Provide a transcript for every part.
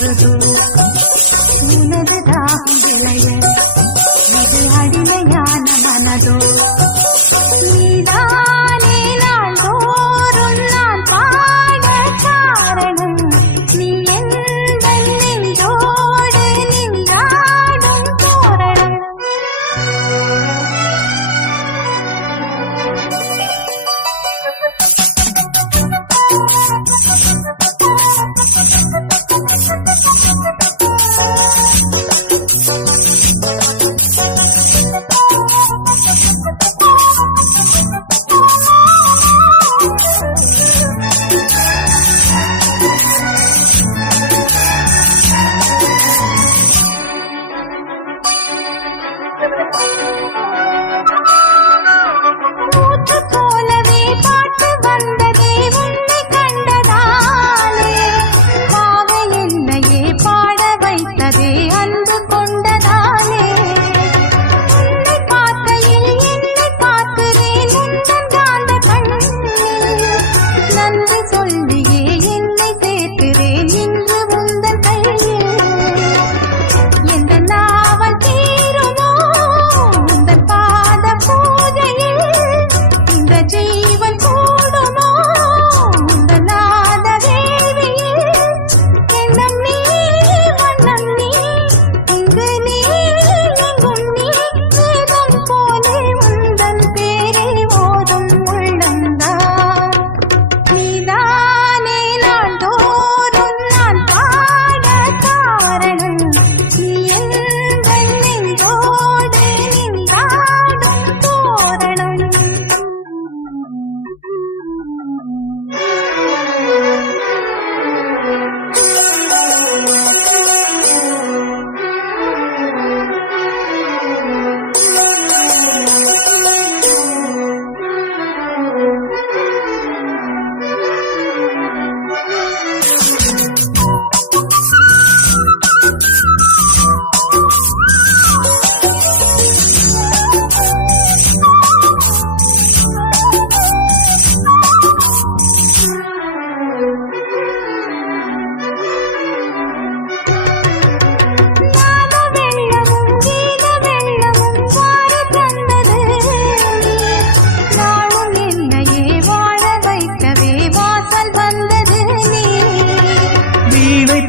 மருது உனது தாகம் விளைய இது அடிமையான மனதோ நீதானே நாள்தோறும் நான் பாட காரணம் நீ எந்த நெஞ்சோடு நின்றாடும் தோரணம்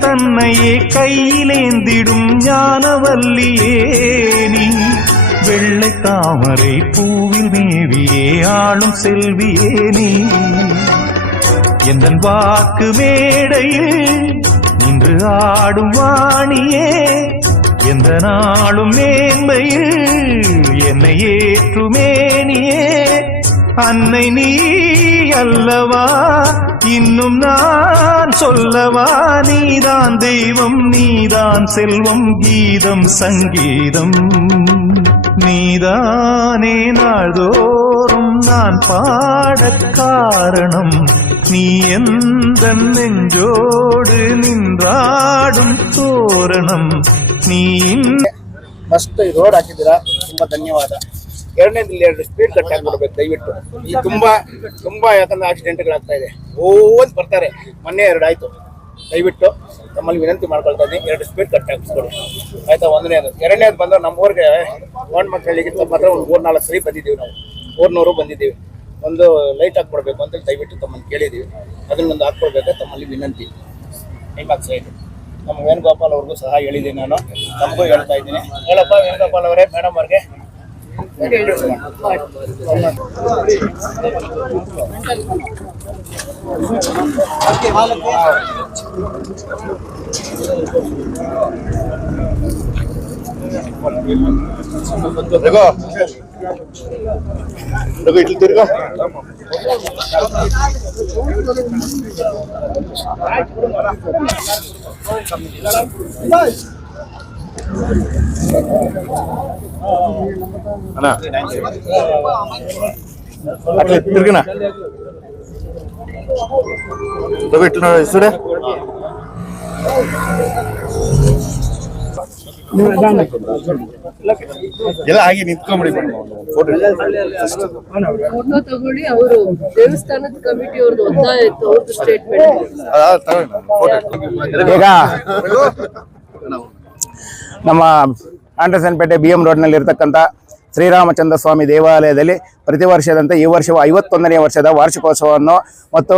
தன்னையே கையிலேந்திடும் ஞானவல்லியே நீ வெள்ளை தாமரை பூவில் மேவியே ஆளும் செல்வியே நீ எந்தன் வாக்கு மேடையில் இன்று ஆடும் வாணியே எந்த நாளும் மேன்மையில் என்னை ஏற்றுமேனியே அன்னை நீ அல்லவா இன்னும் நான் சொல்லவா நீதான் தெய்வம் நீதான் செல்வம் கீதம் சங்கீதம் நீதானே நாள்தோறும் நான் பாடக் காரணம் நீ எந்த நெஞ்சோடு நின்றாடும் தோரணம் ನೀ ಫಸ್ಟ್ ರೋಡ್ ಹಾಕಿದ್ದೀರಾ, ತುಂಬಾ ಧನ್ಯವಾದ. ಎರಡನೇದಲ್ಲಿ 2 ಸ್ಪೀಡ್ ಕಟ್ ಹಾಕ್ಬಿಡ್ಬೇಕು ದಯವಿಟ್ಟು. ಈ ತುಂಬಾ ಯಾಕಂದ್ರೆ ಆಕ್ಸಿಡೆಂಟ್ಗಳಾಗ್ತಾ ಇದೆ. ಓದ್ ಬರ್ತಾರೆ, ಮೊನ್ನೆ 2 ಆಯ್ತು. ದಯವಿಟ್ಟು ನಮ್ಮಲ್ಲಿ ವಿನಂತಿ ಮಾಡ್ಕೊಳ್ತಾ ಇದ್ದೀನಿ, 2 ಸ್ಪೀಡ್ ಕಟ್ ಹಾಕಿಸ್ಕೊಡಿ ಆಯ್ತಾ. ಒಂದನೇದು. ಎರಡನೇದು ಬಂದ್ರೆ ನಮ್ಮ ಊರಿಗೆ ಗೌಂಡ್ ಮಕ್ಕಳಿಗೆ ಮಾತ್ರ ಒಂದು 3-4 ಸರಿ ಬಂದಿದ್ದೀವಿ ನಾವು, 400 ಬಂದಿದ್ದೀವಿ. ಒಂದು ಲೈಟ್ ಹಾಕ್ಕೊಡ್ಬೇಕು ಅಂತ ದಯವಿಟ್ಟು ತಮ್ಮನ್ನು ಕೇಳಿದ್ದೀವಿ, ಅದನ್ನೊಂದು ಹಾಕ್ಕೊಡ್ಬೇಕು ತಮ್ಮಲ್ಲಿ ವಿನಂತಿ. ಟೈಮಾಗ್ತಾ ಇದೆ. ನಮ್ಮ ವೇಣುಗೋಪಾಲ್ ಅವ್ರಿಗೂ ಸಹ ಹೇಳಿದ್ದೀನಿ, ನಾನು ನಮಗೂ ಹೇಳ್ತಾ ಇದ್ದೀನಿ. ಹೇಳಪ್ಪ ವೇಣುಗೋಪಾಲ್ ಅವರೇ, ಮೇಡಮ್ ಅವ್ರಿಗೆ ಇಟ್ಲಿ ತಿರ್ಗ అన్నా అట్లా తిరిగినా ఎట్లున్నాడు ఇస్తుడే ಎಲ್ಲ ಹಾಗೆ ನಿಂತ್ಕೊಂಡ್ಬಿಡಿ ಫೋಟೋ ಫೋಟೋ ತಗೊಳ್ಳಿ. ಅವರು ದೇವಸ್ಥಾನದ ಕಮಿಟಿ ಅವ್ರದ್ದು ಒತ್ತಾಯ ಇತ್ತು, ಅವ್ರದ್ದು ಸ್ಟೇಟ್ಮೆಂಟ್. ಈಗ ನಮ್ಮ ಆಂಡರ್ಸನ್ಪೇಟೆ BM ರೋಡ್ನಲ್ಲಿ ಇರತಕ್ಕಂಥ ಶ್ರೀರಾಮಚಂದ್ರ ಸ್ವಾಮಿ ದೇವಾಲಯದಲ್ಲಿ ಪ್ರತಿ ವರ್ಷದಂತೆ ಈ ವರ್ಷವು 51ನೇ ವರ್ಷದ ವಾರ್ಷಿಕೋತ್ಸವವನ್ನು ಮತ್ತು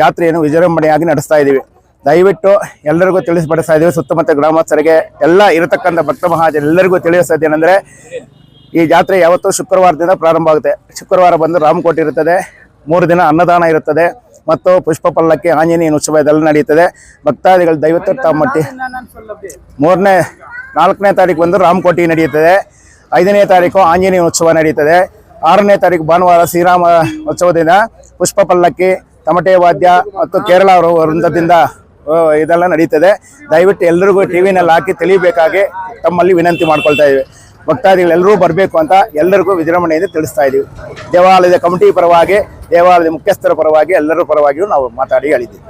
ಜಾತ್ರೆಯನ್ನು ವಿಜೃಂಭಣೆಯಾಗಿ ನಡೆಸ್ತಾ ಇದ್ದೀವಿ. ದಯವಿಟ್ಟು ಎಲ್ಲರಿಗೂ ತಿಳಿಸ್ಪಡಿಸ್ತಾ ಇದ್ದೀವಿ. ಸುತ್ತಮುತ್ತ ಗ್ರಾಮಸ್ಥರಿಗೆ ಎಲ್ಲ ಇರತಕ್ಕಂಥ ಭಕ್ತ ಮಹಾಜನೆಲ್ಲರಿಗೂ ತಿಳಿಸೋದೇನೆಂದರೆ ಈ ಜಾತ್ರೆ ಯಾವತ್ತೂ ಶುಕ್ರವಾರದಿಂದ ಪ್ರಾರಂಭ ಆಗುತ್ತೆ. ಶುಕ್ರವಾರ ಬಂದು ರಾಮಕೋಟಿ ಇರುತ್ತದೆ, 3 ದಿನ ಅನ್ನದಾನ ಇರುತ್ತದೆ ಮತ್ತು ಪುಷ್ಪ ಪಲ್ಲಕ್ಕಿ ಆಂಜನೇಯನ ಉತ್ಸವ ಇದೆಲ್ಲ ನಡೆಯುತ್ತದೆ. ಭಕ್ತಾದಿಗಳು ದಯವಿಟ್ಟು ತಮ್ಮಟ್ಟಿ 4ನೇ ತಾರೀಕು ಬಂದು ರಾಮಕೋಟಿ ನಡೆಯುತ್ತದೆ, 5ನೇ ತಾರೀಕು ಆಂಜನೇಯ ಉತ್ಸವ ನಡೆಯುತ್ತದೆ, 6ನೇ ತಾರೀಕು ಭಾನುವಾರ ಶ್ರೀರಾಮ ಉತ್ಸವದಿಂದ ಪುಷ್ಪ ಪಲ್ಲಕ್ಕಿ, ತಮಟೆ ವಾದ್ಯ ಮತ್ತು ಕೇರಳ ವೃಂದದಿಂದ ಇದೆಲ್ಲ ನಡೀತದೆ. ದಯವಿಟ್ಟು ಎಲ್ಲರಿಗೂ ಟಿವಿನಲ್ಲಿ ಹಾಕಿ ತಿಳಿಬೇಕಾಗಿ ತಮ್ಮಲ್ಲಿ ವಿನಂತಿ ಮಾಡ್ಕೊಳ್ತಾ ಇದ್ದೀವಿ. ಭಕ್ತಾದಿಗಳೆಲ್ಲರೂ ಬರಬೇಕು ಅಂತ ಎಲ್ಲರಿಗೂ ವಿಜೃಂಭಣೆಯಿಂದ ತಿಳಿಸ್ತಾ ಇದ್ದೀವಿ. ದೇವಾಲಯದ ಕಮಿಟಿ ಪರವಾಗಿ, ದೇವಾಲಯದ ಮುಖ್ಯಸ್ಥರ ಪರವಾಗಿ, ಎಲ್ಲರ ಪರವಾಗಿಯೂ ನಾವು ಮಾತಾಡಿ ಹೇಳಿದ್ದೀವಿ.